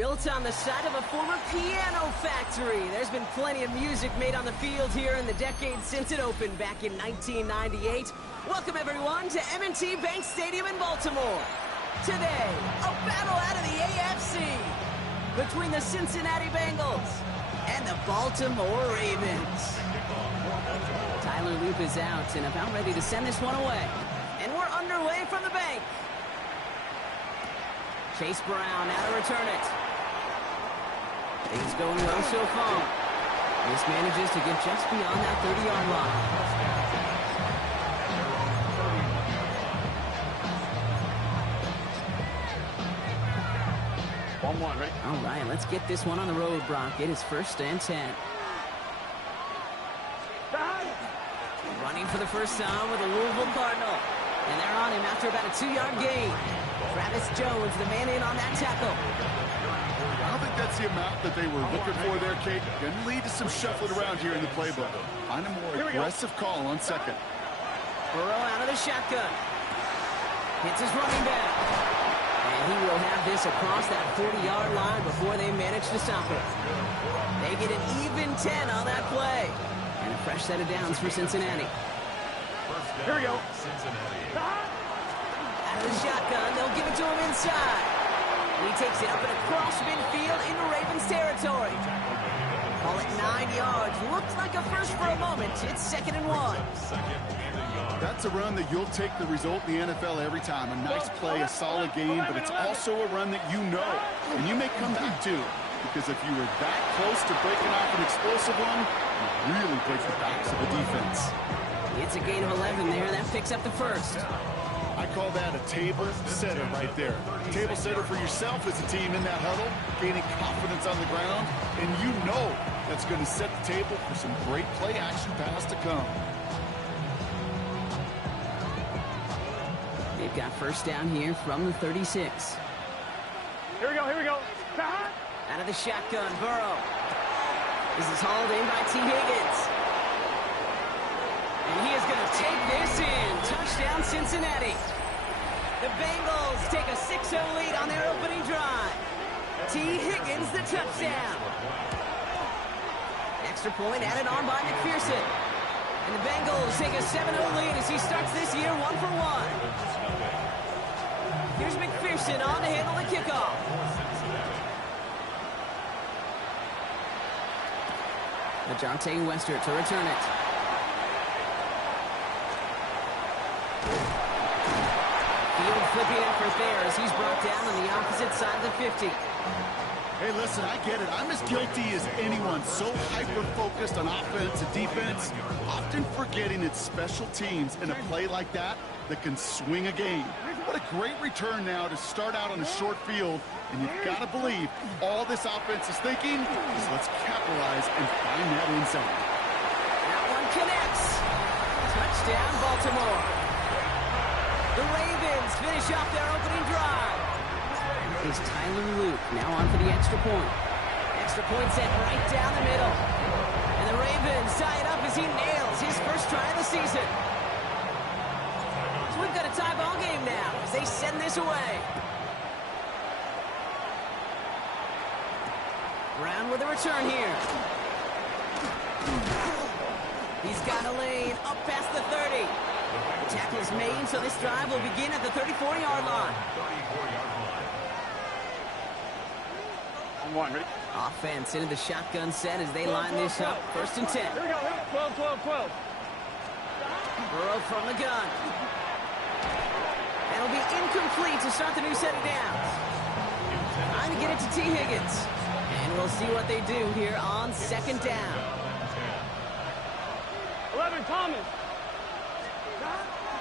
Built on the side of a former piano factory, there's been plenty of music made on the field here in the decade since it opened back in 1998. Welcome, everyone, to M&T Bank Stadium in Baltimore. Today, a battle out of the AFC between the Cincinnati Bengals and the Baltimore Ravens. Tyler Loop is out and about ready to send this one away. And we're underway from the bank. Chase Brown now to return it. Things going well so far. This manages to get just beyond that 30-yard line. Right? All right, let's get this one on the road, Brock. It is 1st and 10. Running for the first time with a Louisville Cardinal. And they're on him after about a 2-yard gain. Travis Jones, the man in on that tackle. I don't think that's the amount that they were looking for there, Kate. Going to lead to some shuffling around here in the playbook. Find a more aggressive call on second. Burrow out of the shotgun. Hits his running back. And he will have this across that 40-yard line before they manage to stop it. They get an even 10 on that play. And a fresh set of downs for Cincinnati. Here we go. Out of the shotgun, they'll give it to him inside. He takes it up and across midfield into Ravens territory. Call it 9 yards. Looks like a first for a moment. It's 2nd and 1. That's a run that you'll take the result in the NFL every time. A nice play, a solid game, but it's also a run that you know, and you may come back to. Because if you were that close to breaking off an explosive one, you really break the backs of the defense. It's a gain of 11 there. That picks up the first. I call that a table setter right there. Table setter for yourself as a team in that huddle, gaining confidence on the ground, and you know that's going to set the table for some great play action pass to come. They've got first down here from the 36. Here we go. Out of the shotgun, Burrow. This is hauled in by T. Higgins. And he is going to take this in. Touchdown, Cincinnati. The Bengals take a 6-0 lead on their opening drive. T. Higgins, the touchdown. Extra point added on by McPherson. And the Bengals take a 7-0 lead as he starts this year 1 for 1. Here's McPherson on to handle the kickoff. Ajante Westert to return it. Field flipping effort there as he's brought down on the opposite side of the 50. Hey, listen, I get it. I'm as guilty as anyone. So hyper-focused on offense and defense, often forgetting it's special teams in a play like that can swing a game. What a great return now to start out on a short field, and you've got to believe all this offense is thinking is let's capitalize and find that end zone. That one connects. Touchdown, Baltimore. The Ravens finish off their opening drive. Is Tyler Luke now on for the extra point. Extra point set right down the middle. And the Ravens tie it up as he nails his first try of the season. So we've got a tie ball game now as they send this away. Brown with a return here. He's got a lane up past the 30. The tackle is made, so this drive will begin at the 34-yard line. Ready? Offense into the shotgun set as they line this up. 1st and 10. Here we go. 12. Burrow from the gun. And it'll be incomplete to start the new set of downs. Trying to get it to T. Higgins. And we'll see what they do here on 2nd down. 11, Thomas.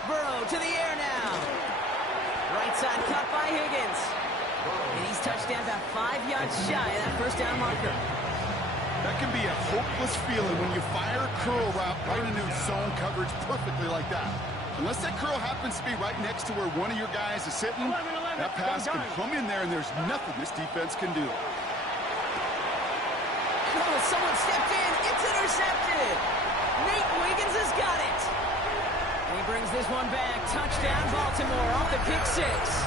Burrow to the air now. Right side cut by Higgins. And he's touched down about 5 yards shy of that first down marker. That can be a hopeless feeling when you fire a curl route right into zone coverage perfectly like that. Unless that curl happens to be right next to where one of your guys is sitting, 11, that pass can come in there and there's nothing this defense can do. Oh, someone stepped in. It's intercepted. Nate Wiggins has got it. And he brings this one back. Touchdown, Baltimore off the pick six.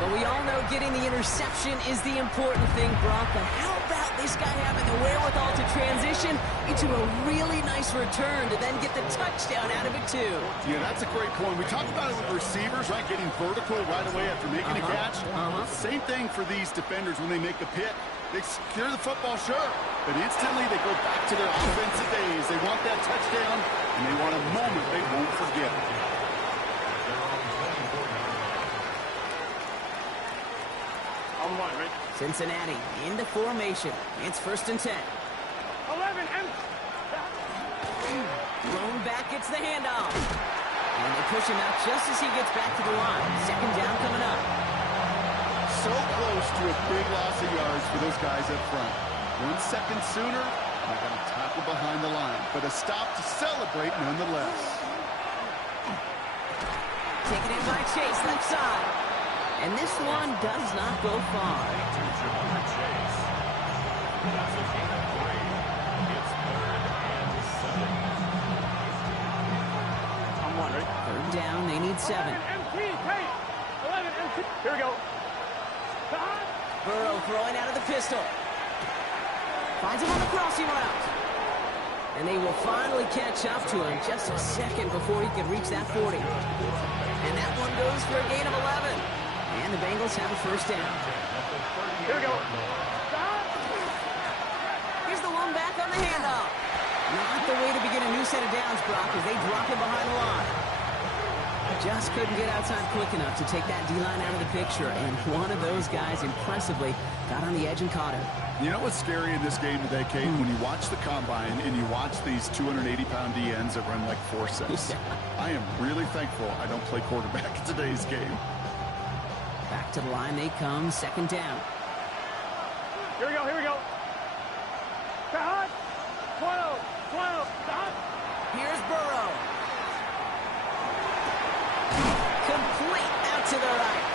The Well, we all know getting the interception is the important thing, Brock, but how about this guy having the wherewithal to transition into a really nice return to then get the touchdown out of it, too? Yeah, that's a great point. We talk about it with receivers, right, getting vertical right away after making a catch. Same thing for these defenders when they make a pick. They secure the football, sure, but instantly they go back to their offensive days. They want that touchdown, and they want a moment they won't forget. Cincinnati into formation. It's 1st and 10. 11 and... Thrown back, gets the handoff. And they push him out just as he gets back to the line. 2nd down coming up. So close to a big loss of yards for those guys up front. 1 second sooner, they got a tackle behind the line, but a stop to celebrate nonetheless. Taken in by Chase, left side. And this one does not go far. Third down, they need 7. 11 empty. Here we go. Burrow throwing out of the pistol. Finds him on the crossing route. And they will finally catch up to him just a second before he can reach that 40. And that one goes for a gain of 11. And the Bengals have a 1st down. Here we go. Here's the one back on the handoff. Not the way to begin a new set of downs, Brock, as they drop him behind the line. Just couldn't get outside quick enough to take that D-line out of the picture, and one of those guys impressively got on the edge and caught him. You know what's scary in this game today, Kate? When you watch the combine and you watch these 280-pound DNs that run like 4.6. I am really thankful I don't play quarterback in today's game. Back to the line they come, 2nd down. Here we go, here we go. 12. Here's Burrow. Complete out to the right.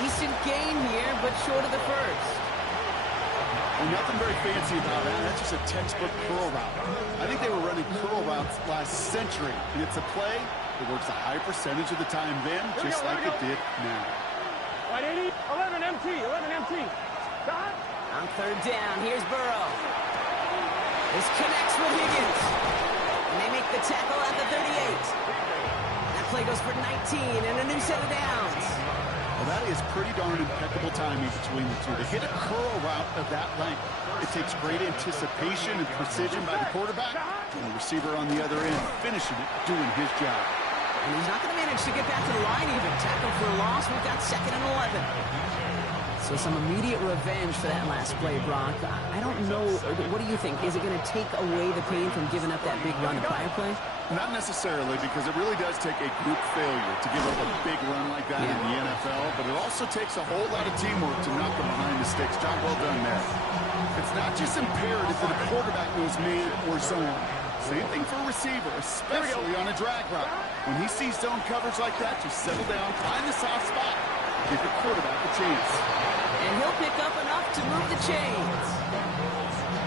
Decent gain here, but short of the 1st. And nothing very fancy about that. That's just a textbook curl route. I think they were running curl routes last century, and it's a play that works a high percentage of the time then, just like it did now. 180, 11 empty. On 3rd down, here's Burrow. This connects with Higgins. And they make the tackle at the 38. That play goes for 19 and a new set of downs. Well, that is pretty darn impeccable timing between the two. To hit a curl route of that length, it takes great anticipation and precision by the quarterback, and the receiver on the other end finishing it, doing his job. And he's not going to manage to get back to the line even. Tackle for a loss. We've got 2nd and 11. So some immediate revenge for that last play, Brock. I don't know. What do you think? Is it going to take away the pain from giving up that big run the prior play? Not necessarily, because it really does take a group failure to give up a big run like that in the NFL, but it also takes a whole lot of teamwork to knock them behind the sticks. Job well done there. It's not just imperative that a quarterback knows man or zone. Same thing for a receiver, especially on a drag route. When he sees zone coverage like that, just settle down, find the soft spot, give your quarterback a chance. And he'll pick up enough to move the chains.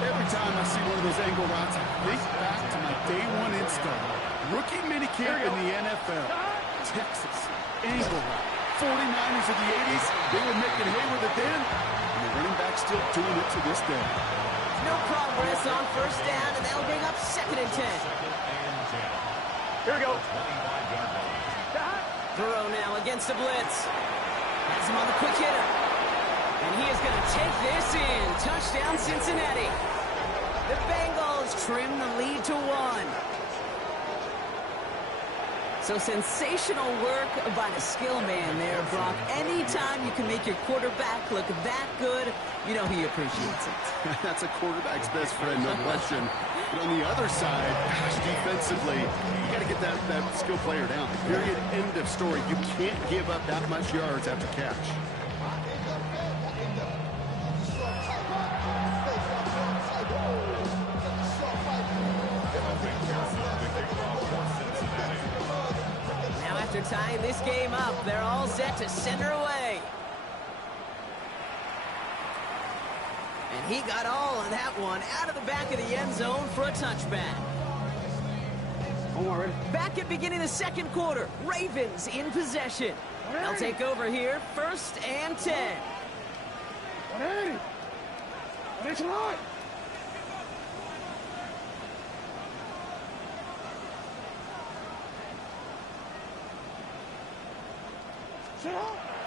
Every time I see one of those angle routes, I think back to my day 1 install. Rookie minicamp in the NFL. Texas, angle route. 49ers of the 80s, they were making hay with it then, and the running back still doing it to this day. No progress on 1st down, and that'll bring up 2nd and 10. Here we go. Burrow now against a blitz. Has him on the quick hitter. And he is going to take this in. Touchdown, Cincinnati. The Bengals trim the lead to 1. So sensational work by the skill man there, Brock. Anytime you can make your quarterback look that good, you know he appreciates it. That's a quarterback's best friend, no question. But on the other side, gosh, defensively, you got to get that skill player down. Period, end of story. You can't give up that much yards after catch. After tying this game up, they're all set to send her away. And he got all of that one out of the back of the end zone for a touchback. Back at beginning of the second quarter, Ravens in possession. They'll take over here, 1st and 10.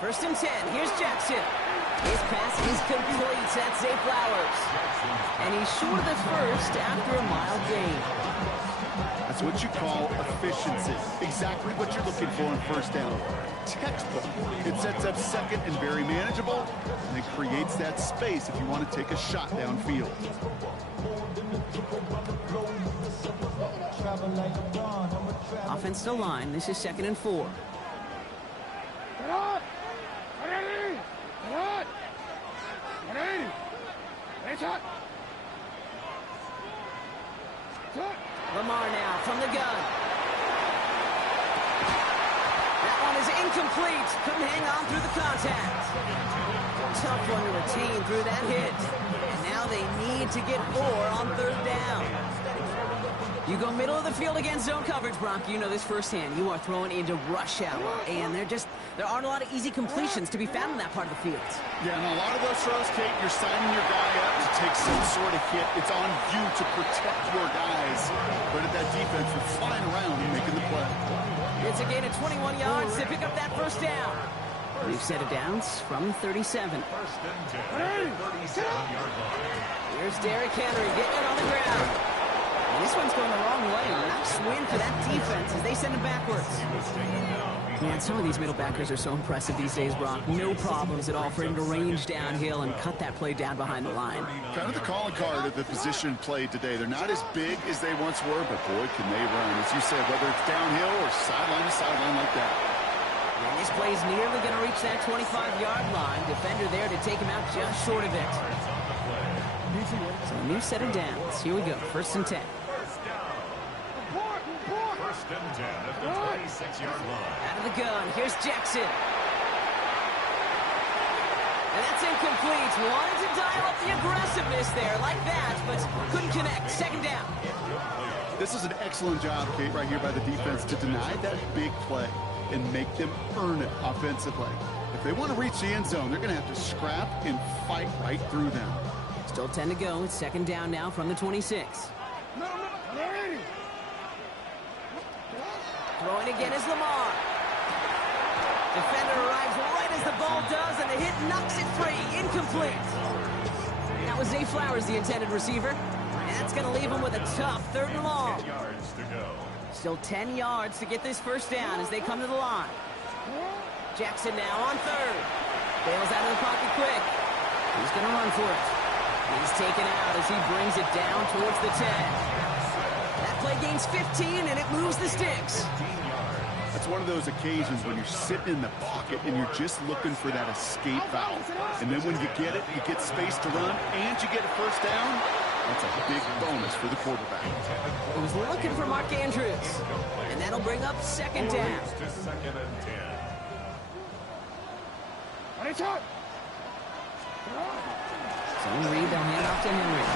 First and 10, here's Jackson. His pass is complete, that's Zay Flowers. And he's short of the first after a mild gain. That's what you call efficiency. Exactly what you're looking for in first down. Textbook. It sets up second and very manageable, and it creates that space if you want to take a shot downfield. Offensive line, this is 2nd and 4. Lamar now from the gun. That one is incomplete. Couldn't hang on through the contact. Tough one to retain through that hit. And now they need to get 4 on 3rd down. You go middle of the field against zone coverage, Brock. You know this firsthand. You are throwing into rush hour, and there aren't a lot of easy completions to be found in that part of the field. Yeah, and a lot of those throws, Kate, you're signing your guy up to take some sort of hit. It's on you to protect your guys. But at that defense, we're flying around and making the play. It's a gain of 21 yards to pick up that 1st down. We've set it downs from 37. Here's Derrick Henry getting it on the ground. And this one's going the wrong way. Nice win for that defense as they send it backwards. Man, some of these middle backers are so impressive these days, Brock. No problems at all for him to range downhill and cut that play down behind the line. Kind of the calling card of the position played today. They're not as big as they once were, but boy, can they run. As you said, whether it's downhill or sideline to sideline like that. And this play's nearly going to reach that 25-yard line. Defender there to take him out just short of it. So a new set of downs. Here we go, 1st and 10. First and 10 at the 26-yard line. Out of the gun, here's Jackson. And that's incomplete. Wanted to dial up the aggressiveness there like that, but couldn't connect. 2nd down. This is an excellent job, Kate, right here by the defense to deny that big play and make them earn it offensively. If they want to reach the end zone, they're going to have to scrap and fight right through them. Still 10 to go. It's 2nd down now from the 26. Throwing again is Lamar. Defender arrives right as the ball does, and the hit knocks it free. Incomplete. That was Zay Flowers, the intended receiver. And that's going to leave him with a tough 3rd and long. Still 10 yards to get this 1st down as they come to the line. Jackson now on 3rd. Bails out of the pocket quick. He's going to run for it. He's taken out as he brings it down towards the 10. That play gains 15, and it moves the sticks. That's one of those occasions when you're sitting in the pocket and you're just looking for that escape valve. And then when you get it, you get space to run, and you get a 1st down. That's a big bonus for the quarterback. He was looking for Mark Andrews, and that'll bring up 2nd down. Zone read, they'll hand off to Henry.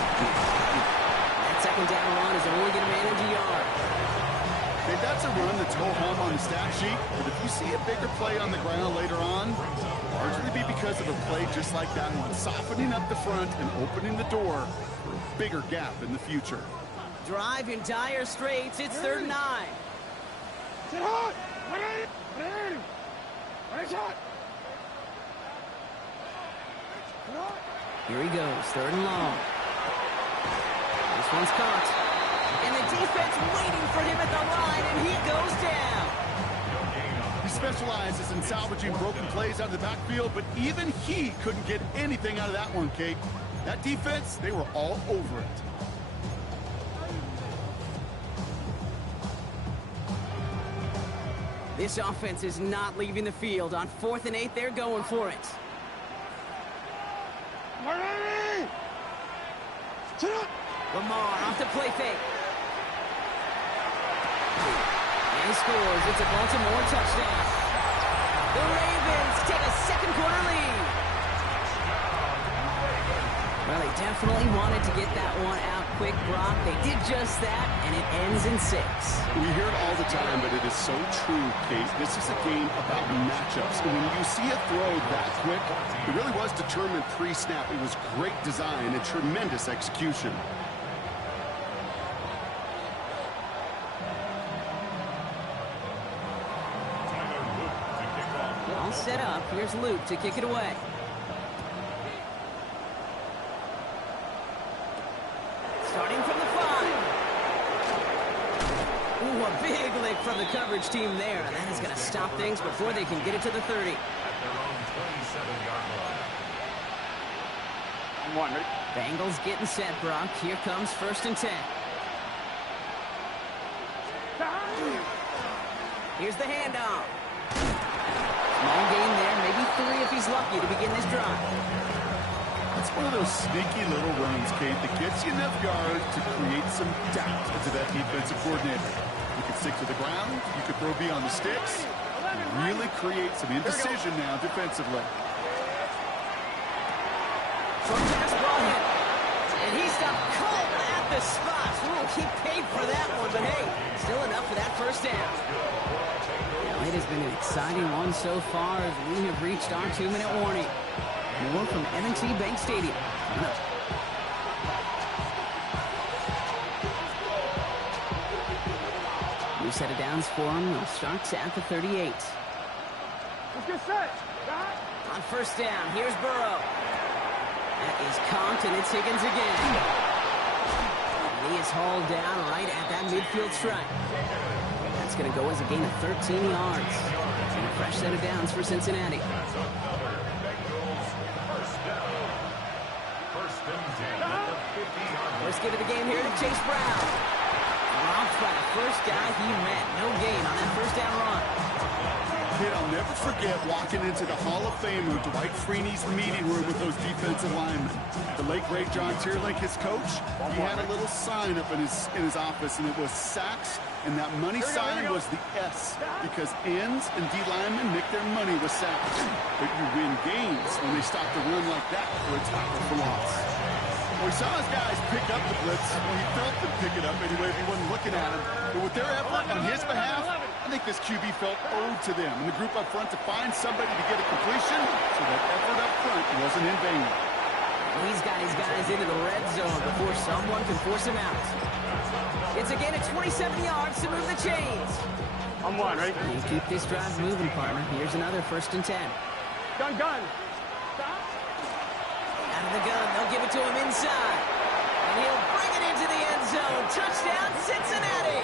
That 2nd down run is only going to manage a yard. Okay, that's a run that's go home on the stat sheet, but if you see a bigger play on the ground later on, largely be because of a play just like that one, softening up the front and opening the door for a bigger gap in the future. Drive in dire straits. It's 3rd and 9. Here he goes, 3rd and long. This one's caught. And the defense waiting for him at the line, and he goes down. He specializes in salvaging broken plays out of the backfield, but even he couldn't get anything out of that one, Kate. That defense, they were all over it. This offense is not leaving the field. On 4th and 8, they're going for it. Lamar off the play fake. And he scores. It's a Baltimore touchdown. The Ravens take a 2nd quarter lead. Well, they definitely wanted to get that one out quick, Brock. They did just that, and it ends in 6. We hear it all the time, but it is so true, Kate. This is a game about matchups. And when you see a throw that quick, it really was determined pre-snap. It was great design and tremendous execution. All set up. Here's Luke to kick it away. Starting from the 5. Ooh, a big lick from the coverage team there. That is going to stop things before they can get it to the 30. At their own 27-yard line. Bengals getting set, Brock. Here comes 1st and 10. Here's the handoff. Small gain there, maybe 3 if he's lucky to begin this drive. It's one of those sneaky little runs, Kate, that gets you enough yards to create some doubt into that defensive coordinator. You could stick to the ground, you could throw beyond the sticks, really create some indecision now defensively. Short pass ball hit. And he stopped cold at the spot. Ooh, he paid for that one, but hey, still enough for that 1st down. It has been an exciting one so far as we have reached our 2-minute warning. More from M&T Bank Stadium. New set of downs for him. It starts at the 38. Let's get set. On 1st down, here's Burrow. That is Comped, and it's Higgins again. And he is hauled down right at that midfield stripe. That's going to go as a gain of 13 yards. And a fresh set of downs for Cincinnati. First get of the game here to Chase Brown. Robbed by the first guy he met. No gain on that 1st down run. Kid, I'll never forget walking into the Hall of Famer Dwight Freeney's meeting room with those defensive linemen. The late, great John Tierlink, his coach, he had a little sign up in his office, and it was sacks, and that money sign was the S, because ends and D linemen make their money with sacks. But you win games when they stop the run like that for a tackle for loss. We saw his guys pick up the blitz. Well, he felt them pick it up anyway if he wasn't looking at him. But with their effort on his behalf, I think this QB felt owed to them and the group up front to find somebody to get a completion, so that effort up front wasn't in vain. He's got his guys into the red zone before someone can force him out. It's a gain of 27 yards to move the chains. I'm one, right? You keep this drive moving, partner. Here's another 1st and 10. Gun. Out of the gun, they'll give it to him inside. And he'll bring it into the end zone. Touchdown, Cincinnati!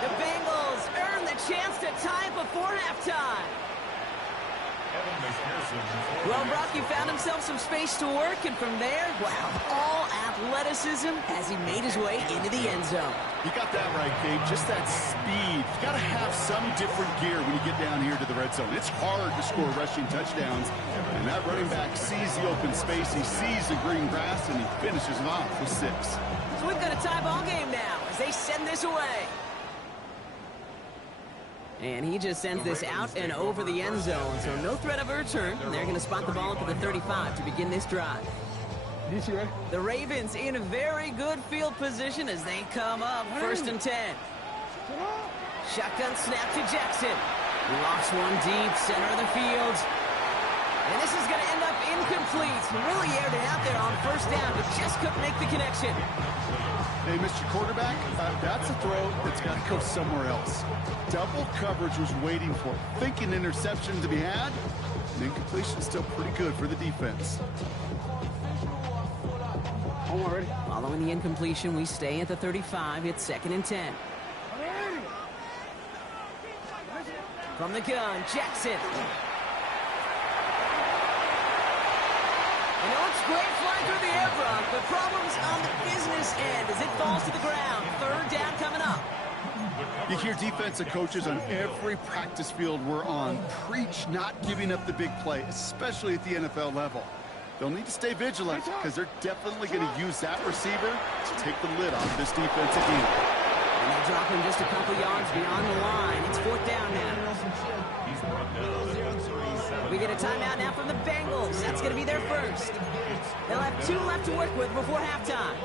The Bengals earn the chance to tie it before halftime. Well, Brock, he found himself some space to work, and from there, wow, all athleticism as he made his way into the end zone. You got that right, Kate. Just that speed. You got to have some different gear when you get down here to the red zone. It's hard to score rushing touchdowns, and that running back sees the open space, he sees the green grass, and he finishes it off with 6. So we've got a tie ball game now as they send this away. And he just sends this out and over the end zone, so no threat of a return. And they're going to spot the ball up at the 35 to begin this drive. The Ravens in a very good field position as they come up 1st and 10. Shotgun snap to Jackson. Lofts one deep, center of the field. And this is going to end up incomplete. Really aired it out there on 1st down, but just couldn't make the connection. Hey, Mr. Quarterback, that's a throw that's got to go somewhere else. Double coverage was waiting for it. Thinking interception to be had, and incompletion still pretty good for the defense. Following the incompletion, we stay at the 35. It's 2nd and 10. From the gun, Jackson. You know, it's great flying through the air, Brock, but problems on the business end as it falls to the ground. 3rd down coming up. You hear defensive coaches on every practice field we're on preach not giving up the big play, especially at the NFL level. They'll need to stay vigilant because they're definitely going to use that receiver to take the lid off this defensive team. And they drop him just a couple yards beyond the line. It's 4th down now. We get a timeout now from the Bengals. That's going to be their first. They'll have 2 left to work with before halftime.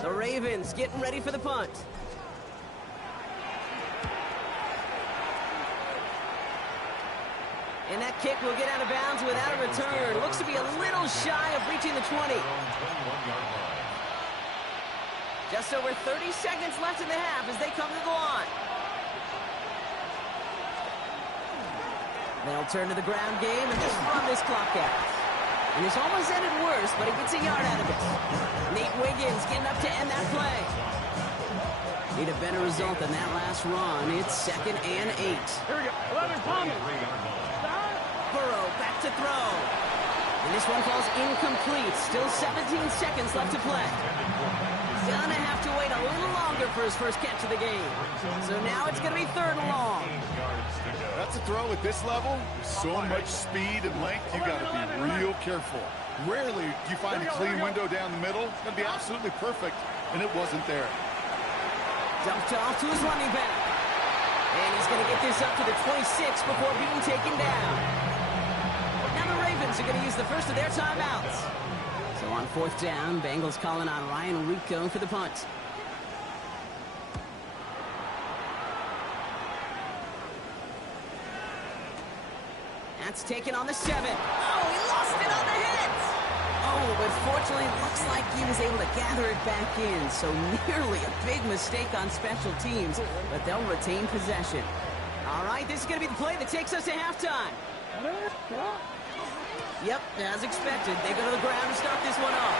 The Ravens getting ready for the punt. And that kick will get out of bounds without a return. Looks to be a little shy of reaching the 20. Just over 30 seconds left in the half as they come to the line. They'll turn to the ground game and just run this clock out. And this almost ended worse, but he gets a yard out of it. Nate Wiggins getting up to end that play. Need a better result than that last run. It's 2nd and 8. Here we go. 11 coming. Burrow back to throw. And this one falls incomplete. Still 17 seconds left to play. Gonna have to wait a little longer for his first catch of the game. So now it's gonna be 3rd and long. That's a throw at this level. So much speed and length, you gotta be real careful. Rarely do you find a clean window down the middle. It's gonna be absolutely perfect, and it wasn't there. Dumped off to his running back. And he's gonna get this up to the 26 before being taken down. Now the Ravens are gonna use the first of their timeouts. So on 4th down, Bengals calling on Ryan Rico for the punt. That's taken on the 7. Oh, he lost it on the hit! Oh, but fortunately, it looks like he was able to gather it back in. So nearly a big mistake on special teams, but they'll retain possession. All right, this is going to be the play that takes us to halftime. Yep, as expected, they go to the ground to start this one off.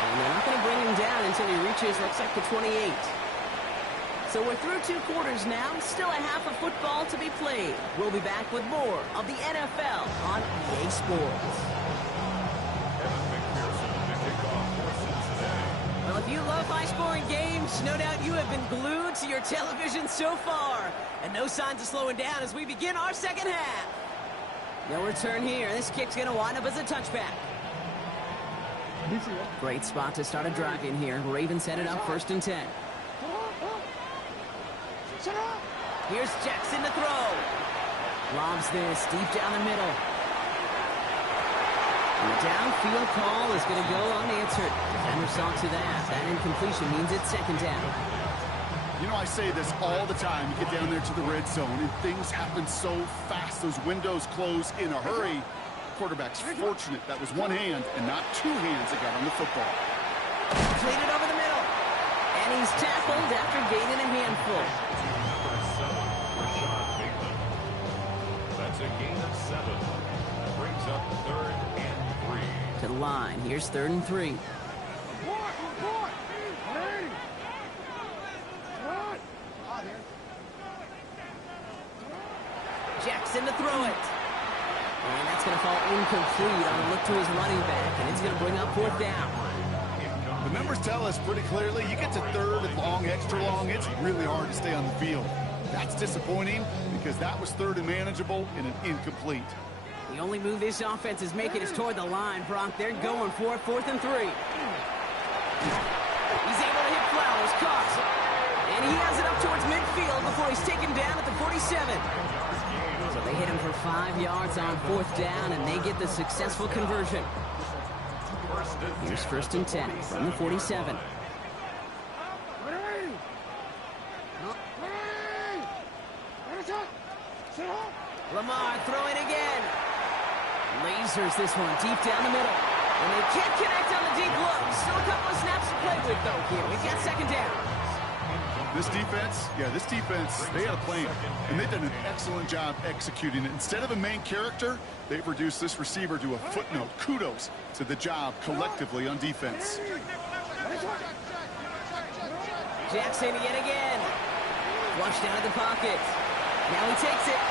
And they're not going to bring him down until he reaches, looks like, the 28. So we're through 2 quarters now, still a half of football to be played. We'll be back with more of the NFL on EA Sports. Well, if you love high-scoring games, no doubt you have been glued to your television so far. And no signs of slowing down as we begin our second half. No return here. This kick's going to wind up as a touchback. Great spot to start a drive in here. Ravens headed up 1st and 10. Here's Jackson to throw. Lobs this deep down the middle. And the downfield call is going to go unanswered. Defender saw to that. That incompletion means it's 2nd down. You know, I say this all the time. You get down there to the red zone, and things happen so fast. Those windows close in a hurry. Quarterback's fortunate that was one hand and not 2 hands that got on the football. Completed over the middle. And he's tackled after gaining a handful. That's a gain of 7. Brings up 3rd and 3. To the line. Here's 3rd and 3. Jackson to throw it. And that's going to fall incomplete on a look to his running back. And it's going to bring up 4th down. The numbers tell us pretty clearly, you get to 3rd and long, extra long, it's really hard to stay on the field. That's disappointing because that was 3rd and manageable and an incomplete. The only move this offense is making is toward the line, Brock. They're going for it, 4th and 3. He's able to hit Flowers, caught. And he has it up towards midfield before he's taken down at the 47. So they hit him for 5 yards on 4th down, and they get the successful conversion. Here's 1st and 10 from the 47. Lamar throwing again. Lasers this one deep down the middle. And they can't connect on the deep look. Still a couple of snaps to play with, though, here. We've got 2nd down. This defense, they had a plan, and they've done an excellent job executing it. Instead of a main character, they've reduced this receiver to a footnote. Kudos to the job collectively on defense. Jackson yet again. Flushed out of the pocket. Now he takes it.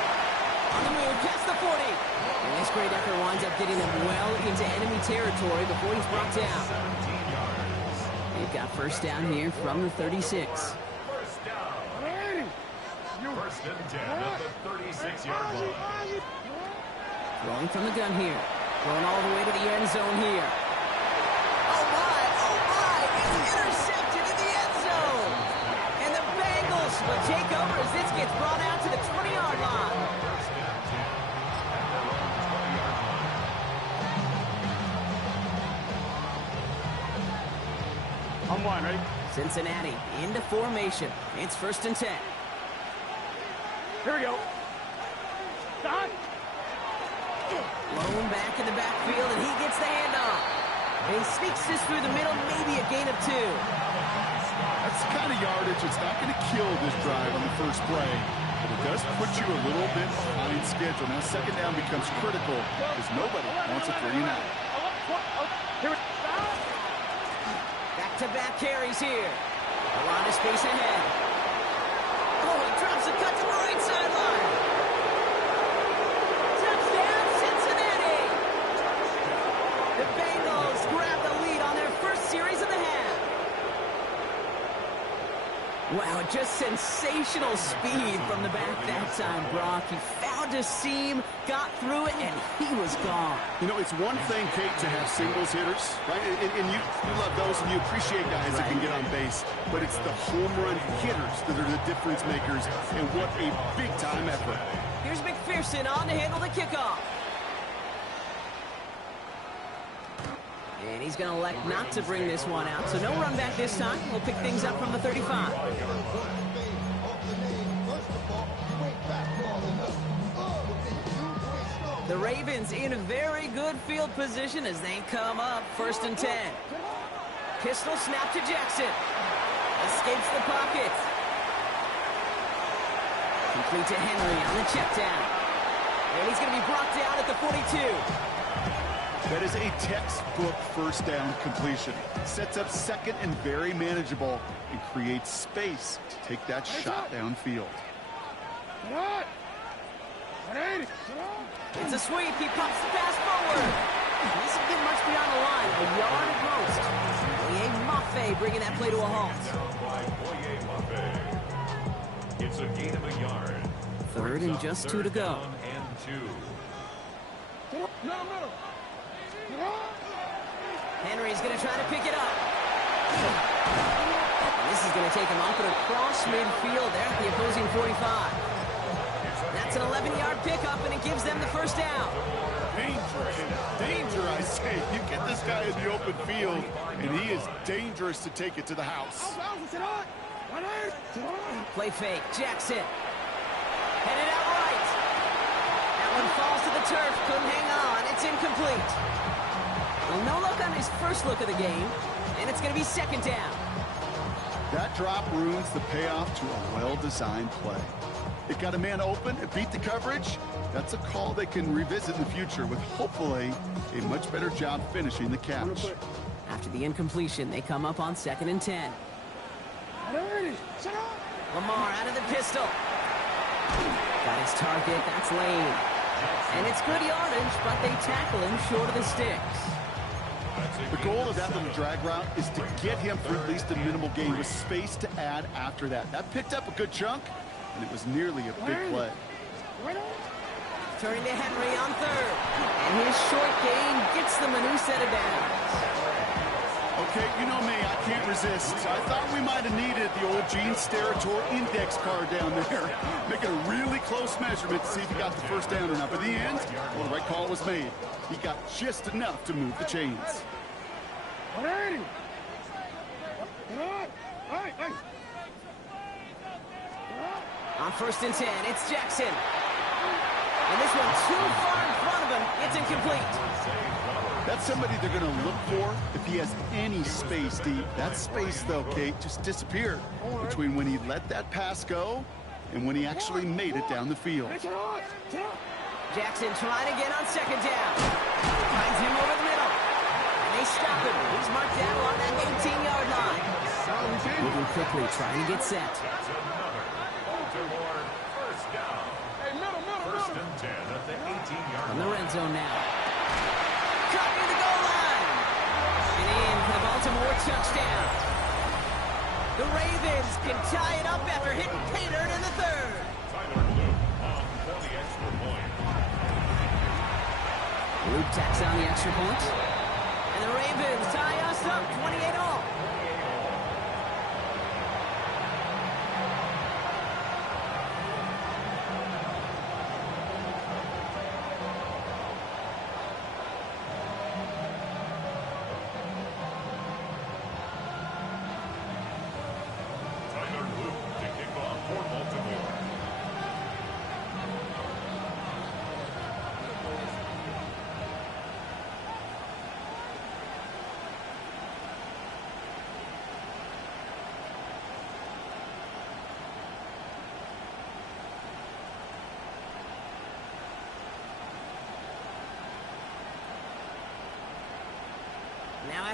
On the move, past the 40. And this great effort winds up getting him well into enemy territory before he's brought down. They've got 1st down here from the 36. 1st and 10 at the 36-yard line. Throwing from the gun here. Going all the way to the end zone here. Oh, my. It's intercepted in the end I'm one. Ready? Cincinnati into formation. It's 1st and 10. Here we go. Stop. Blown back in the backfield, and he gets the handoff. And he sneaks this through the middle, maybe a gain of 2. That's the kind of yardage that's not going to kill this drive on the first play. But it does put you a little bit behind schedule. Now 2nd down becomes critical because nobody wants a 3 and out. Back-to-back carries here. A lot of space ahead. Oh, he drops a cut to the right sideline. Touchdown, Cincinnati! The Bengals grab the lead on their first series of the half. Wow, just sensational speed from the back that time, Brock. He found a seam, got through it, and he was gone. You know, it's one thing, Kate, to have singles hitters, right? And you love those, and you appreciate guys that can get on base. But it's the home run hitters that are the difference makers, and what a big-time effort. Here's McPherson on to handle the kickoff. And he's going to elect not to bring this one out. So no run back this time. We'll pick things up from the 35. The Ravens in a very good field position as they come up 1st and 10. Pistol snap to Jackson. Escapes the pocket. Complete to Henry on the check down. And he's going to be brought down at the 42. That is a textbook 1st down completion. Sets up 2nd and very manageable and creates space to take that shot downfield. It's a sweep. He pops the pass forward. He doesn't get much beyond the line. A yard at most. Boye Mafe bringing that play to a halt. It's a gain of a yard. 3rd and just 2 to go. Henry's going to try to pick it up. And this is going to take him off and across midfield there at the opposing 45. That's an 11-yard pickup, and it gives them the 1st down. Danger, I say. You get this guy in the open field, and he is dangerous to take it to the house. Play fake. Jackson. Headed out right. That one falls to the turf. Couldn't hang on. It's incomplete. Well, no luck on his first look of the game, and it's going to be 2nd down. That drop ruins the payoff to a well-designed play. It got a man open, it beat the coverage. That's a call they can revisit in the future with hopefully a much better job finishing the catch. After the incompletion, they come up on 2nd and 10. Lamar out of the pistol. Got his target. That's Lane. And it's good yardage, but they tackle him short of the sticks. The goal of that little drag route is to get him for at least a minimal gain with space to add after that. That picked up a good chunk, and it was nearly a big play. Turning to Henry on 3rd. And his short gain gets them a new set of downs. Okay, you know me, I can't resist. I thought we might have needed the old Gene Steratore index card down there. Making a really close measurement to see if he got the 1st down or not. But in the end, well, the right call was made. He got just enough to move the chains. On 1st and 10, it's Jackson. And this one too far in front of him. It's incomplete. That's somebody they're going to look for if he has any space deep. That space, though, Kate, just disappeared between when he let that pass go and when he actually made it down the field. Jackson trying again on 2nd down. Finds him over the middle. And they stop him. He's marked down along that 18-yard line. Moving quickly, trying to get set. From the red zone now. Caught near the goal line. And in for the Baltimore touchdown. The Ravens can tie it up after hitting pay dirt in the 3rd. Luke tacks on the extra point. And the Ravens tie us up 28-all.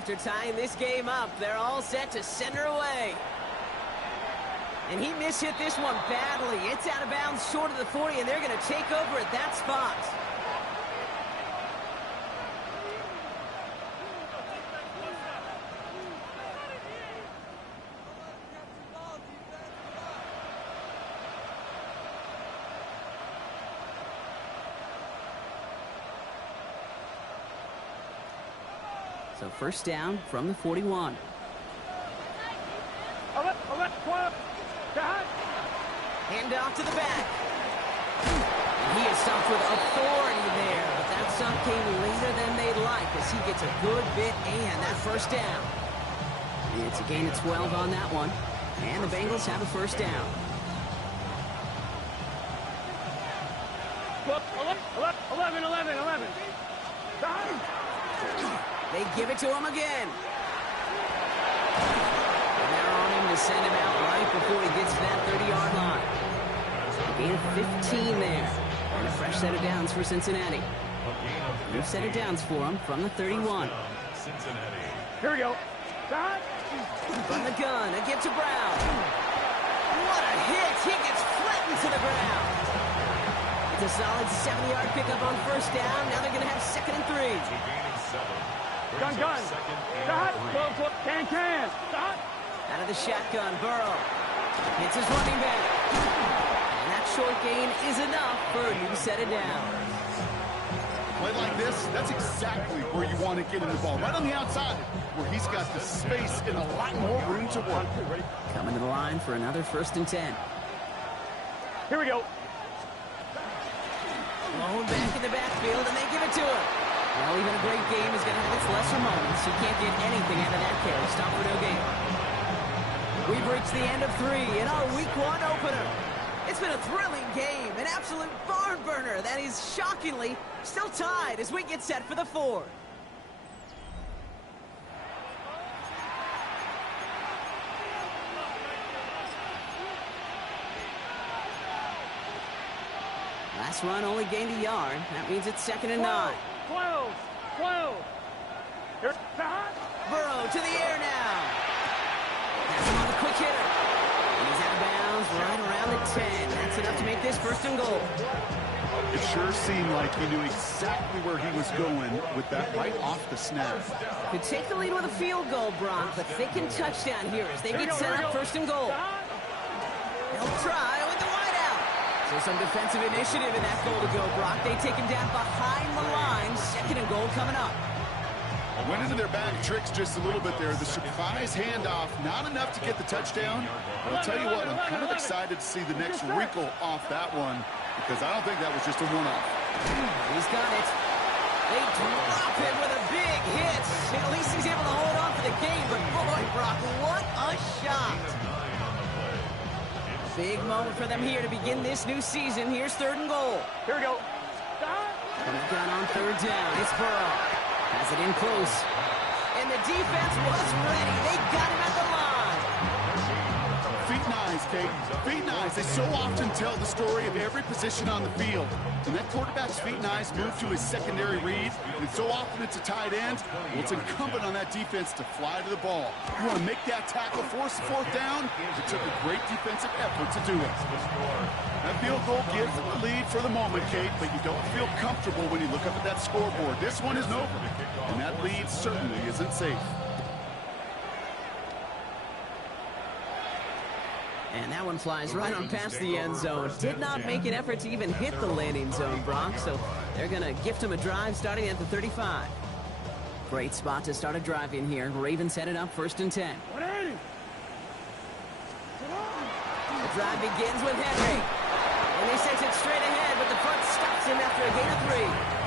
after tying this game up. They're all set to send her away. And he mishit this one badly. It's out of bounds short of the 40, and they're going to take over at that spot. So first down from the 41. Hand off to the back. And he is stopped with authority there, but that stop came later than they'd like as he gets a good bit and that first down. It's a gain of 12 on that one, and the Bengals have a first down. 11. They give it to him again. And they're on him to send him out right before he gets to that 30-yard line. A gain of 15 there. And a fresh set of downs for Cincinnati. New set of downs for him from the 31. Here we go. From the gun, a give to Brown. What a hit! He gets flattened to the ground. It's a solid 70-yard pickup on first down. Now they're going to have 2nd and 3. Gun. Can. Out of the shotgun, Burrow. Hits his running back. And that short gain is enough for a new set of downs. Play like this, that's exactly where you want to get in the ball. Right on the outside, where he's got the space and a lot more room to work. Coming to the line for another 1st and 10. Here we go. Blown back in the backfield, and they give it to him. Well, even a great game is going to have its lesser moments. You can't get anything out of that carry. Stop for no gain. We've reached the end of 3 in our Week 1 opener. It's been a thrilling game, an absolute barn burner that is shockingly still tied as we get set for the 4th. Last run only gained a yard. That means it's 2nd and 9. 12. Here, Burrow to the air now. That's him on the quick hitter. And he's out of bounds right around the 10. That's enough to make this 1st and goal. It sure seemed like he knew exactly where he was going with that right off the snap. Could take the lead with a field goal, Brock, but thinking touchdown here as they get set up 1st and goal. They'll try with the wide out. So some defensive initiative in that goal to go, Brock. They take him down behind the line. 2nd and goal coming up. Went into their bag of tricks just a little bit there. The surprise handoff, not enough to get the touchdown. But I'll tell you what, I'm kind of excited to see the next wrinkle off that one because I don't think that was just a one-off. He's got it. They drop him with a big hit. At least he's able to hold on for the game. But boy, Brock, what a shot. Big moment for them here to begin this new season. Here's 3rd and goal. we go. They've got on 3rd down. It's Burrow. Has it in close. And the defense was ready. They got him at the line. Feet nice, Kate. Feet nice. They so often tell the story of every position on the field. And that quarterback's feet nice moved to his secondary read. And so often it's a tight end. Well, it's incumbent on that defense to fly to the ball. You want to make that tackle, force the 4th down. It took a great defensive effort to do it. That field goal gives the lead for the moment, Kate, but you don't feel comfortable when you look up at that scoreboard. This one isn't over, and that lead certainly isn't safe. And that one flies right on past the end zone. Did not make an effort to even hit the landing zone, Brock, so they're going to gift him a drive starting at the 35. Great spot to start a drive in here. Ravens headed up 1st and 10. The drive begins with Henry. And he sends it straight ahead, but the front stops him after a gain of 3.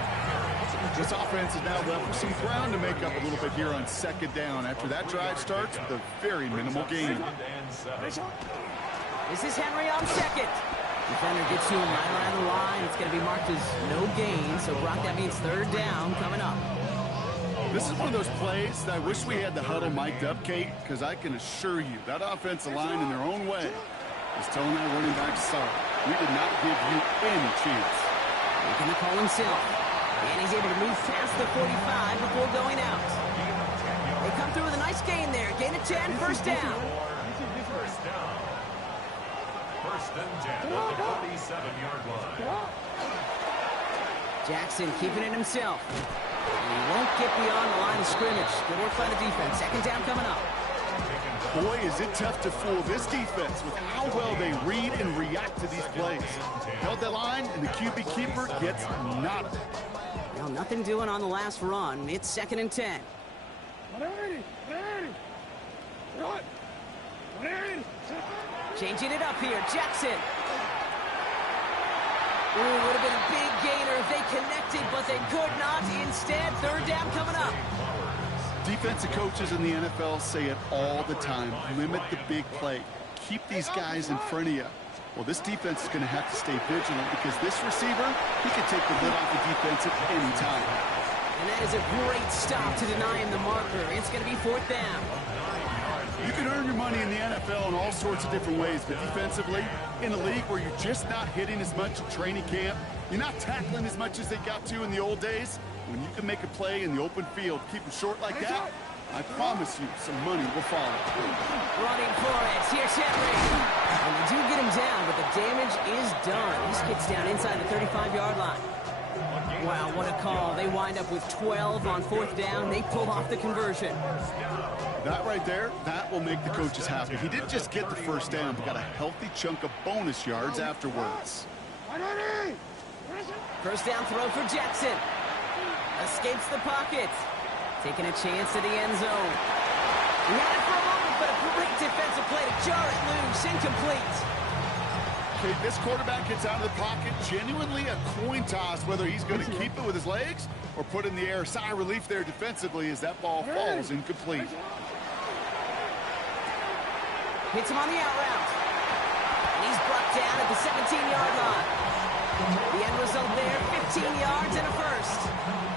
This offense is now left with some ground to make up a little bit here on 2nd down after that drive starts with a very minimal gain. This is Henry on 2nd. Defender gets to him right around the line. It's going to be marked as no gain, so Brock, that means 3rd down coming up. This is one of those plays that I wish we had the huddle mic'd up, Kate, because I can assure you that offensive line in their own way is telling that running back, sorry, we did not give you any chance. Making the call himself. And he's able to move past the 45 before going out. They They come through with a nice gain there. Gain of 10, first down. First down. First and 10 at the 47-yard line. Jackson keeping it himself. And he won't get beyond the line of scrimmage. Good work by the defense. Second down coming up. Boy, is it tough to fool this defense with how well they read and react to these plays. Held that line, and the QB keeper gets nada. Well, nothing doing on the last run. It's second and 10. Changing it up here. Jackson. Ooh, would have been a big gainer if they connected, but they could not. Instead, third down coming up. Defensive coaches in the NFL say it all the time. Limit the big play. Keep these guys in front of you. Well, this defense is going to have to stay vigilant because this receiver, he can take the lid off the defense at any time. And that is a great stop to deny him the marker. It's going to be fourth down. You can earn your money in the NFL in all sorts of different ways, but defensively, in a league where you're just not hitting as much in training camp, you're not tackling as much as they got to in the old days, when you can make a play in the open field, keep it short like that, I promise you some money will follow. Running for it. Here's Henry. And they do get him down, but the damage is done. He skips down inside the 35-yard line. Wow, what a call. They wind up with 12 on fourth down. They pull off the conversion. That right there, that will make the coaches happy. He didn't just get the first down, but got a healthy chunk of bonus yards afterwards. First down throw for Jackson. Escapes the pocket. Taking a chance to the end zone. He had it for a moment, but a great defensive play to jar it loose. Incomplete. Okay, this quarterback gets out of the pocket. Genuinely a coin toss whether he's going to keep it with his legs or put it in the air. Sigh of relief there defensively as that ball falls incomplete. Hits him on the out route. And he's brought down at the 17-yard line. The end result there, 15 yards and a first.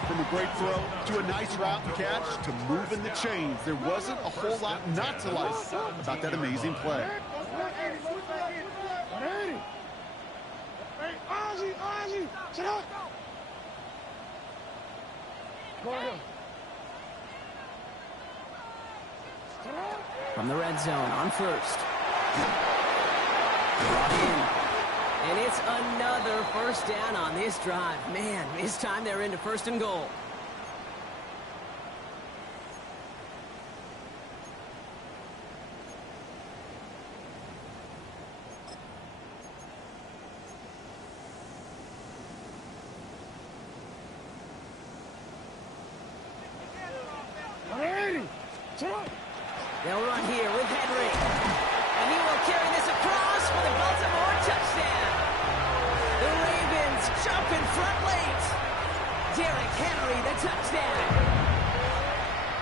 From a great throw to a nice route and catch to moving the chains. There wasn't a whole lot not to like about that amazing play. From the red zone on first. Brought in. And it's another first down on this drive. Man, this time they're into first and goal. They'll run here with Henry. And he will carry this across for the Baltimore touchdown. The Ravens jump in front late. Derrick Henry, the touchdown.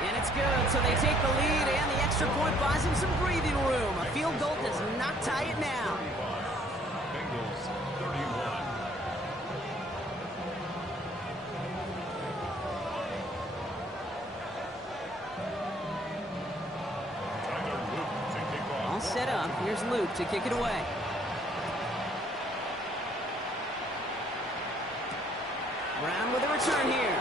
And it's good, so they take the lead, and the extra point buys him some breathing room. A field goal does not tie it now. Bengals 31. All set up. Here's Luke to kick it away. Brown with a return here.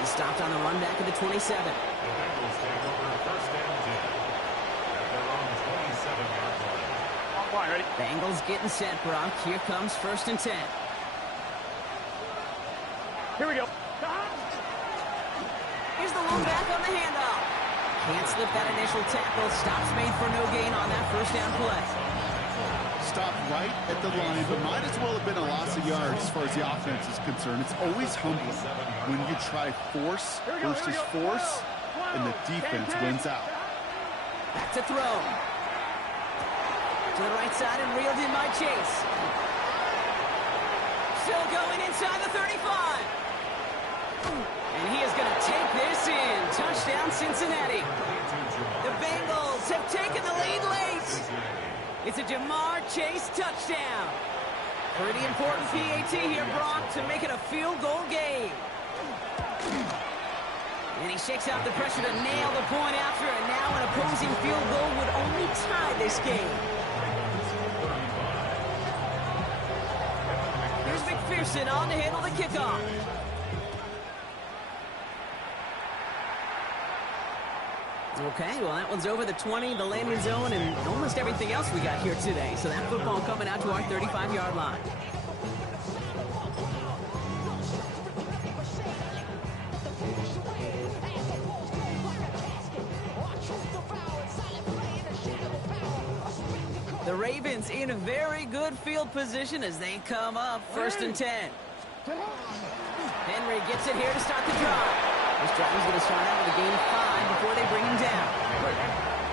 He's stopped on the run back at the 27. The Bengals take over first and 10 at their own 27-yard line. Fine, ready? Bengals getting set, Brock. Here comes first and 10. Here we go. Here's the lone back on the handoff. Can't slip that initial tackle. Stops made for no gain on that first down play. Stopped right at the line, but might as well have been a loss of yards as far as the offense is concerned. It's always humbling when you try force versus force, and the defense wins out. Back to throw. To the right side and reeled in by Chase. Still going inside the 35. And he is going to take this in. Touchdown, Cincinnati. The Bengals have taken the lead late. It's a Jamar Chase touchdown. Pretty important PAT here, Brock, to make it a field goal game. And he shakes out the pressure to nail the point after, and now an opposing field goal would only tie this game. Here's McPherson on to handle the kickoff. Okay, well, that one's over the 20, the landing zone, and almost everything else we got here today. So that football coming out to our 35-yard line. The Ravens in a very good field position as they come up 1st and 10. Henry gets it here to start the drive. This drive is going to start out with a gain of 5 before they bring him down.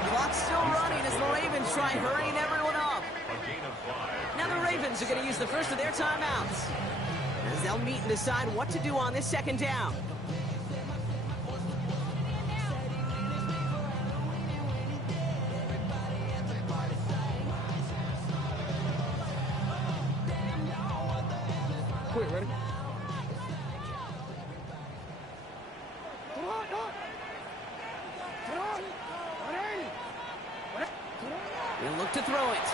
Clock's still running as the Ravens try hurrying everyone up. Now the Ravens are going to use the first of their timeouts as they'll meet and decide what to do on this 2nd down. Quick, ready? He'll look to throw it.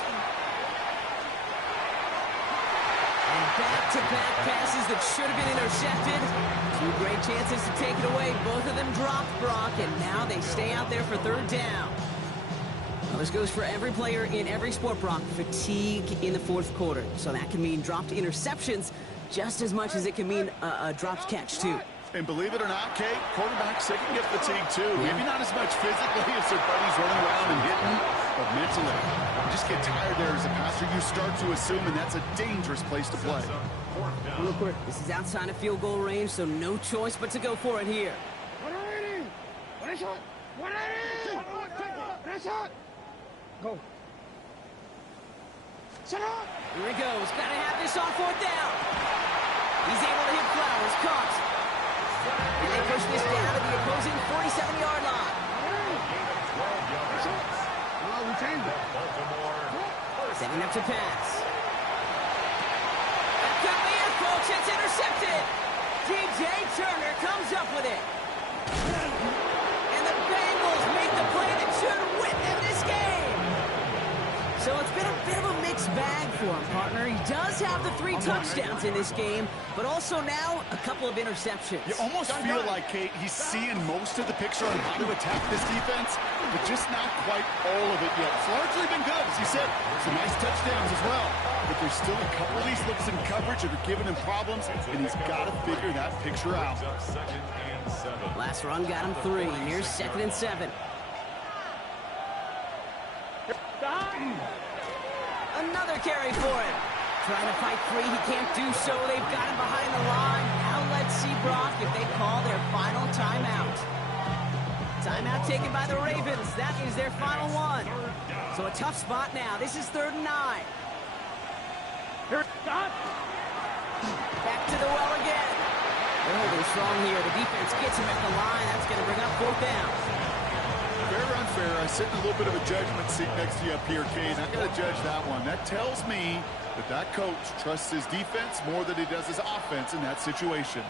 And back-to-back passes that should have been intercepted. 2 great chances to take it away. Both of them dropped, Brock, and now they stay out there for 3rd down. Well, this goes for every player in every sport, Brock. Fatigue in the 4th quarter. So that can mean dropped interceptions just as much as it can mean a dropped catch, too. And believe it or not, Kate, quarterbacks, they can get fatigued too. Yeah. Maybe not as much physically as their buddies running around and hitting, but mentally. You just get tired there as a passer. You start to assume, and that's a dangerous place to play. Real quick. This is outside of field goal range, so no choice but to go for it here. 180! 180! Go. Set up! Here he goes. Got to have this on 4th down. He's able to hit Flowers. Caught. And they push this down to the opposing 47-yard line. Setting up to pass. That could be it, folks. It's intercepted. DJ Turner comes up with it. And the Bengals make the play that should win them this game. So it's been a bit of a mixed bag for him, partner. He does have the 3 touchdowns in this game, but also now a couple of interceptions. You almost feel like, Kate, he's seeing most of the picture on how to attack this defense, but just not quite all of it yet. It's largely been good, as you said. Some nice touchdowns as well. But there's still a couple of these looks in coverage that are giving him problems, and he's got to figure that picture out. Last run got him 3. Here's 2nd and 7. Another carry for him. Trying to fight free. He can't do so. They've got him behind the line. Now let's see, Brock, if they call their final timeout. Timeout taken by the Ravens. That is their final one. So a tough spot now. This is 3rd and 9. Here, stop! Back to the well again. They're holding strong here. The defense gets him at the line. That's going to bring up 4th down. Fair or unfair, I sit in a little bit of a judgment seat next to you up here, Kate. I got to judge that one. That tells me that coach trusts his defense more than he does his offense in that situation.